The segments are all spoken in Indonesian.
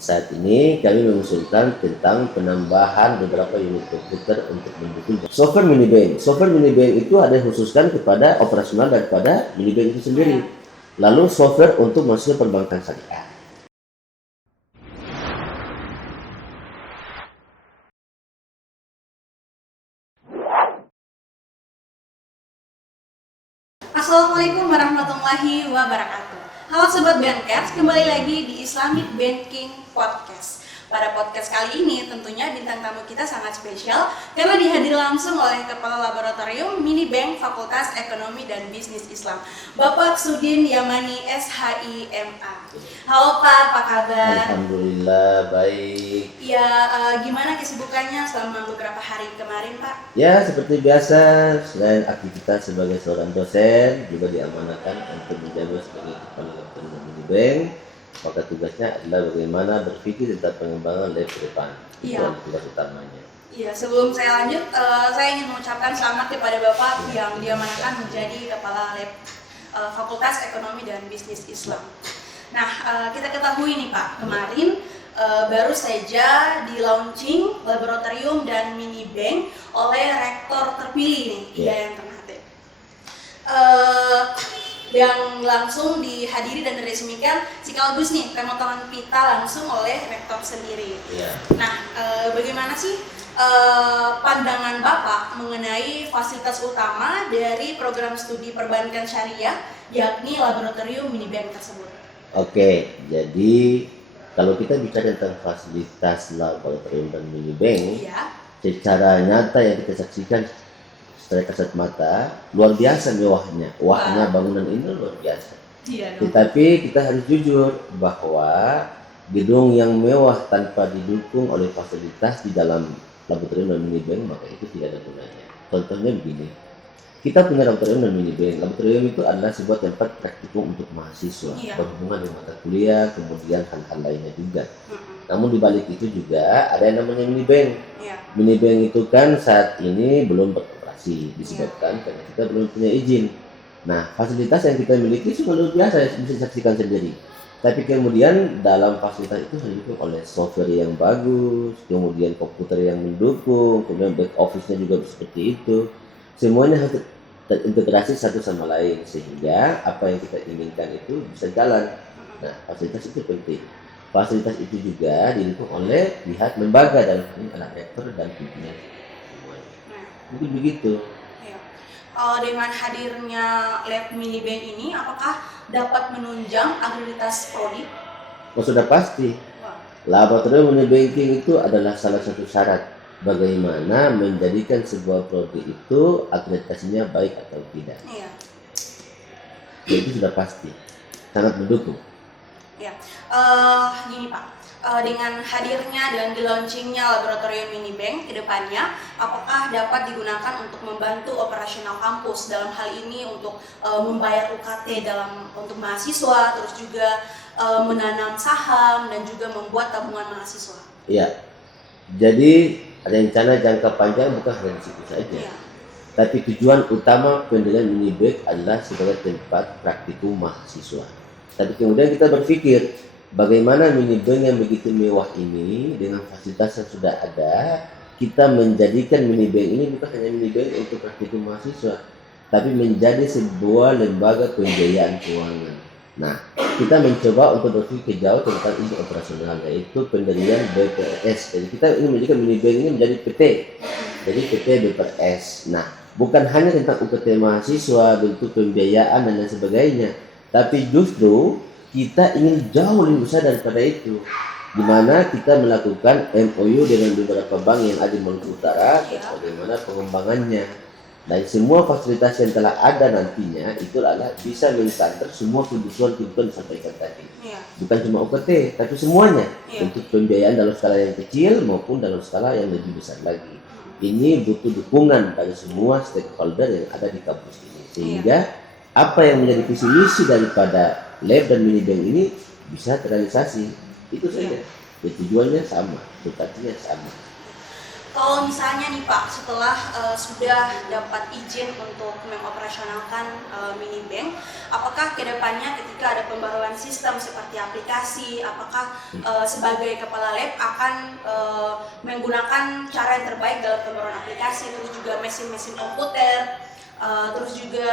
Saat ini kami mengusulkan tentang penambahan beberapa unit komputer untuk mendukung software minibank. Software minibank itu ada khususkan kepada operasional daripada minibank itu sendiri. Lalu software untuk masuk perbankan syariah. Assalamualaikum warahmatullahi wabarakatuh. Halo Sobat Bankers, kembali lagi di Islamic Banking Podcast. Pada podcast kali ini tentunya bintang tamu kita sangat spesial karena dihadiri langsung oleh Kepala Laboratorium Minibank Fakultas Ekonomi dan Bisnis Islam, Bapak Sudin Yamani SHIMA. Halo Pak, apa kabar? Alhamdulillah baik. Ya, gimana kesibukannya selama beberapa hari kemarin Pak? Ya seperti biasa, selain aktivitas sebagai seorang dosen juga diamanahkan untuk menjabat sebagai kepala laboratorium minibank. Maka tugasnya adalah bagaimana berpikir tentang pengembangan lab ke depan. Itu adalah tugas utamanya. Iya, sebelum saya lanjut, saya ingin mengucapkan selamat kepada Bapak yang diamanahkan menjadi Kepala Lab Fakultas Ekonomi dan Bisnis Islam. Nah, kita ketahui nih Pak, kemarin baru saja di launching laboratorium dan mini bank oleh rektor terpilih nih, Hidayat Ternate. Yang langsung dihadiri dan diresmikan sekaligus nih pemotongan pita langsung oleh rektor sendiri. Nah, bagaimana sih pandangan Bapak mengenai fasilitas utama dari program studi perbankan syariah yakni laboratorium minibank tersebut? Oke, jadi kalau kita bicara tentang fasilitas laboratorium dan minibank, secara nyata yang kita saksikan secara kasat mata luar biasa mewahnya. Wahnya bangunan ini luar biasa. Tetapi kita harus jujur bahwa gedung yang mewah tanpa didukung oleh fasilitas di dalam laboratorium dan minibank maka itu tidak ada gunanya. Contohnya begini, kita punya laboratorium dan minibank. Laboratorium itu adalah sebuah tempat praktikum untuk mahasiswa berhubungan dengan mata kuliah, kemudian hal-hal lainnya juga. Namun di balik itu juga ada yang namanya minibank. Minibank itu kan saat ini belum beroperasi disebabkan karena kita belum punya izin. Nah, fasilitas yang kita miliki sudah luar biasa, bisa disaksikan sendiri. Tapi kemudian dalam fasilitas itu didukung oleh software yang bagus, kemudian komputer yang mendukung, kemudian back office-nya juga seperti itu. Semuanya harus terintegrasi satu sama lain sehingga apa yang kita inginkan itu bisa jalan. Nah, fasilitas itu penting. Fasilitas itu juga didukung oleh pihak lembaga dalam hal ini adalah rektor dan pimpinan semuanya. Mungkin begitu. Dengan hadirnya lab minibank ini, apakah dapat menunjang akreditasi prodi? Sudah pasti. Laboratorium minibanking itu adalah salah satu syarat bagaimana menjadikan sebuah prodi itu akreditasinya baik atau tidak. Itu sudah pasti, sangat mendukung. Gini Pak, dengan hadirnya dan di-launchingnya laboratorium minibank ke depannya, apakah dapat digunakan untuk membantu operasional kampus dalam hal ini untuk membayar UKT untuk mahasiswa, terus juga menanam saham dan juga membuat tabungan mahasiswa? Iya, jadi rencana jangka panjang bukan hanya di situ saja. Tapi tujuan utama pendirian minibank adalah sebagai tempat praktikum mahasiswa. Tapi kemudian kita berpikir bagaimana minibank yang begitu mewah ini dengan fasilitas yang sudah ada, kita menjadikan minibank ini bukan hanya minibank untuk praktikum mahasiswa, tapi menjadi sebuah lembaga pembiayaan keuangan. Nah, kita mencoba untuk berpikir jauh tentang ide operasional, yaitu pendirian BPS. Jadi kita ingin menjadikan minibank ini menjadi PT, jadi PT BPS. Nah, bukan hanya tentang UKT mahasiswa, bentuk pembiayaan dan lain sebagainya, tapi justru kita ingin jauh lebih besar daripada itu, di mana kita melakukan MOU dengan beberapa bank yang ada di Maluku Utara dan bagaimana pengembangannya. Dan semua fasilitas yang telah ada nantinya itu adalah bisa mengcover semua kebutuhan disampaikan tadi. Bukan cuma UKT, tapi semuanya untuk pembiayaan dalam skala yang kecil maupun dalam skala yang lebih besar lagi. Ini butuh dukungan dari semua stakeholder yang ada di kampus ini, sehingga apa yang menjadi visi misi daripada lab dan minibank ini bisa terrealisasi. Itu saja. Tujuannya sama, substansinya sama. Kalau misalnya nih Pak, setelah sudah dapat izin untuk mengoperasionalkan mini bank, apakah kedepannya ketika ada pembaruan sistem seperti aplikasi, apakah sebagai kepala lab akan menggunakan cara yang terbaik dalam pembaruan aplikasi, terus juga mesin-mesin komputer, terus juga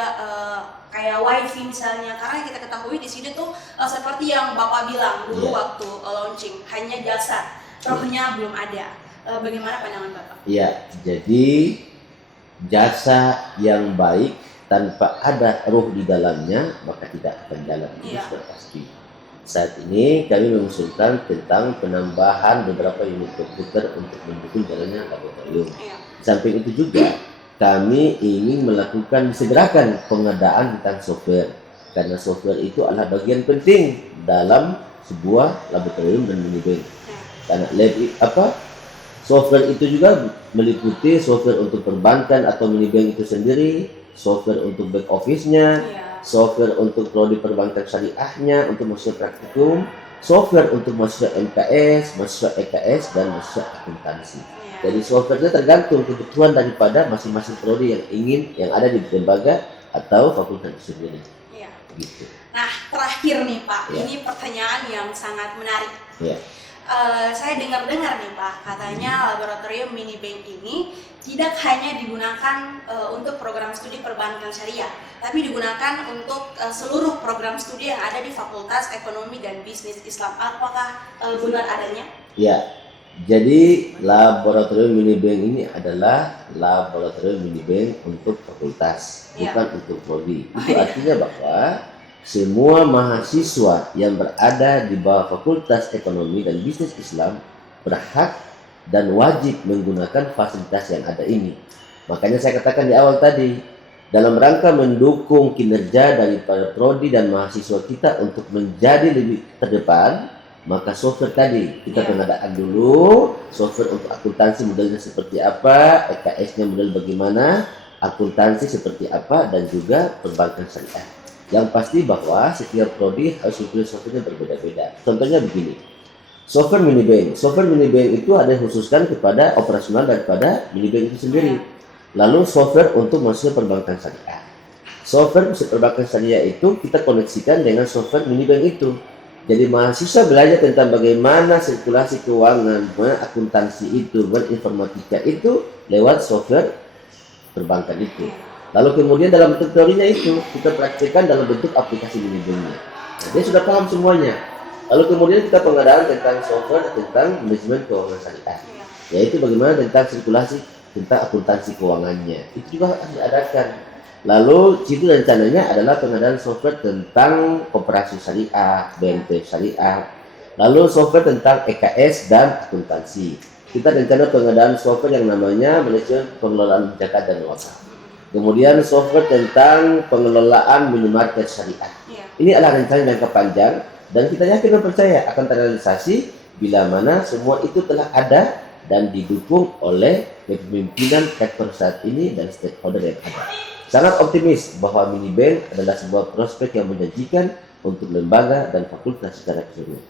kayak wifi misalnya, karena kita ketahui di sini tuh seperti yang Bapak bilang dulu waktu launching, hanya jasa, rohnya belum ada. Bagaimana pandangan Bapak? Ya, jadi jasa yang baik tanpa ada ruh di dalamnya maka tidak akan jalan, itu sudah pasti. Saat ini kami mengusulkan tentang penambahan beberapa unit komputer untuk mendukung jalannya laboratorium. Samping itu juga kami ingin melakukan segerakan pengadaan tentang software, karena software itu adalah bagian penting dalam sebuah laboratorium dan mini bank. Karena software itu juga meliputi software untuk perbankan atau mini bank itu sendiri, software untuk back office-nya, software untuk prodi perbankan syariahnya, untuk mahasiswa praktikum, software untuk mahasiswa MKS, mahasiswa EKS, dan mahasiswa akuntansi. Jadi software-nya tergantung kebutuhan daripada masing-masing prodi yang ada di lembaga atau fakultas itu sendiri. Gitu. Nah, terakhir nih Pak, ini pertanyaan yang sangat menarik. Saya dengar-dengar nih Pak, katanya laboratorium mini bank ini tidak hanya digunakan untuk program studi perbankan syariah, tapi digunakan untuk seluruh program studi yang ada di Fakultas Ekonomi dan Bisnis Islam. Apakah benar adanya? Ya, jadi laboratorium mini bank ini adalah laboratorium mini bank untuk fakultas, bukan untuk prodi. Itu artinya bahwa semua mahasiswa yang berada di bawah Fakultas Ekonomi dan Bisnis Islam berhak dan wajib menggunakan fasilitas yang ada ini. Makanya saya katakan di awal tadi, dalam rangka mendukung kinerja daripada prodi dan mahasiswa kita untuk menjadi lebih terdepan, maka software tadi kita pengadaan dulu, software untuk akuntansi modelnya seperti apa, EKS-nya model bagaimana, akuntansi seperti apa, dan juga perbankan syariah. Yang pasti bahwa setiap prodi harus memiliki software berbeda-beda. Contohnya begini, software mini bank. Software mini bank itu ada yang khususkan kepada operasional daripada mini bank itu sendiri. Lalu software untuk mahasiswa perbankan syariah. Software perbankan syariah itu kita koneksikan dengan software mini bank itu. Jadi mahasiswa belajar tentang bagaimana sirkulasi keuangan, akuntansi itu, berinformatika itu lewat software perbankan itu. Lalu kemudian dalam bentuk teorinya itu kita praktikkan dalam bentuk aplikasi mini banknya. Nah, dia sudah paham semuanya. Lalu kemudian kita pengadaan tentang software tentang manajemen keuangan syariah, yaitu bagaimana tentang sirkulasi, tentang akuntansi keuangannya. Itu juga harus diadakan. Lalu situ rencananya adalah pengadaan software tentang koperasi syariah, BNP syariah. Lalu software tentang EKS dan akuntansi. Kita rencana pengadaan software yang namanya manajemen pengelolaan zakat dan wakaf. Kemudian software tentang pengelolaan minimarket syariah. Ini adalah rencana jangka panjang dan kita yakin dan percaya akan terrealisasi bila mana semua itu telah ada dan didukung oleh kepemimpinan rektor saat ini dan stakeholder yang ada. Sangat optimis bahwa mini bank adalah sebuah prospek yang menjanjikan untuk lembaga dan fakultas secara keseluruhan.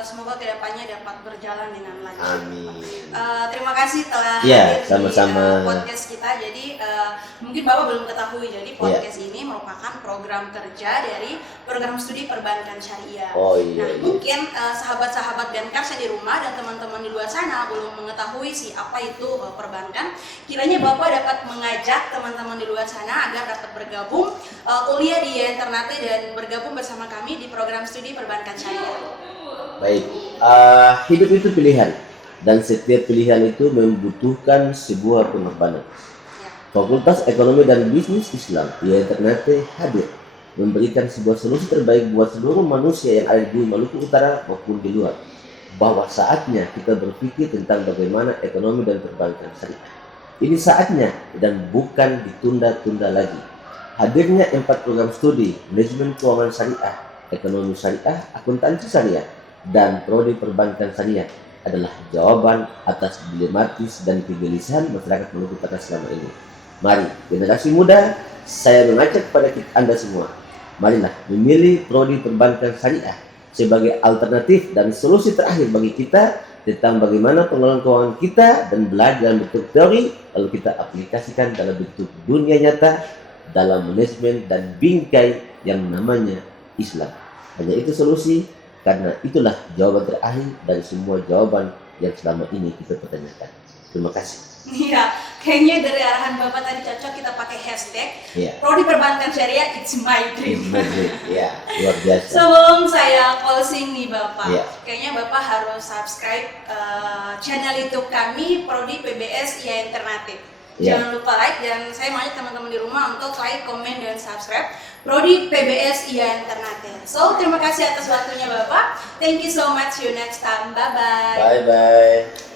Semoga kedepannya dapat berjalan dengan lancar. Amin. Terima kasih telah hadir sama-sama di podcast kita. Jadi mungkin Bapak belum ketahui, jadi podcast ini merupakan program kerja dari program studi perbankan syariah. Mungkin sahabat-sahabat Bankers yang di rumah dan teman-teman di luar sana belum mengetahui sih apa itu perbankan. Kiranya Bapak dapat mengajak teman-teman di luar sana agar dapat bergabung kuliah di Ternate dan bergabung bersama kami di program studi perbankan syariah. Baik, hidup itu pilihan dan setiap pilihan itu membutuhkan sebuah pengorbanan. Fakultas Ekonomi dan Bisnis Islam di Ternate hadir memberikan sebuah solusi terbaik buat seluruh manusia yang ada di Maluku Utara maupun di luar. Bahwa saatnya kita berpikir tentang bagaimana ekonomi dan perbankan syariah. Ini saatnya dan bukan ditunda-tunda lagi. Hadirnya 4 program studi manajemen keuangan syariah, ekonomi syariah, akuntansi syariah, dan prodi perbankan syariah adalah jawaban atas dilematis dan kegelisahan masyarakat Maluku Utara selama ini. Mari generasi muda, saya mengajak kepada Anda semua, marilah memilih prodi perbankan syariah sebagai alternatif dan solusi terakhir bagi kita tentang bagaimana pengelolaan keuangan kita dan belajar dalam bentuk teori, lalu kita aplikasikan dalam bentuk dunia nyata, dalam manajemen dan bingkai yang namanya Islam. Hanya itu solusi, karena itulah jawaban terakhir dari semua jawaban yang selama ini kita pertanyakan. Terima kasih. Iya, kayaknya dari arahan Bapak tadi cocok kita pakai hashtag Iya. Prodi Perbankan Syariah It's My Dream. Ya, luar biasa. Sebelum saya closing nih Bapak, Iya. kayaknya Bapak harus subscribe channel YouTube kami Prodi PBS IA Alternatif. Iya. Jangan lupa like, dan saya mengajak teman-teman di rumah untuk like, komen, dan subscribe Prodi PBS IA Alternatif. So, terima kasih atas waktunya Bapak. Thank you so much. See you next time. Bye-bye. Bye-bye.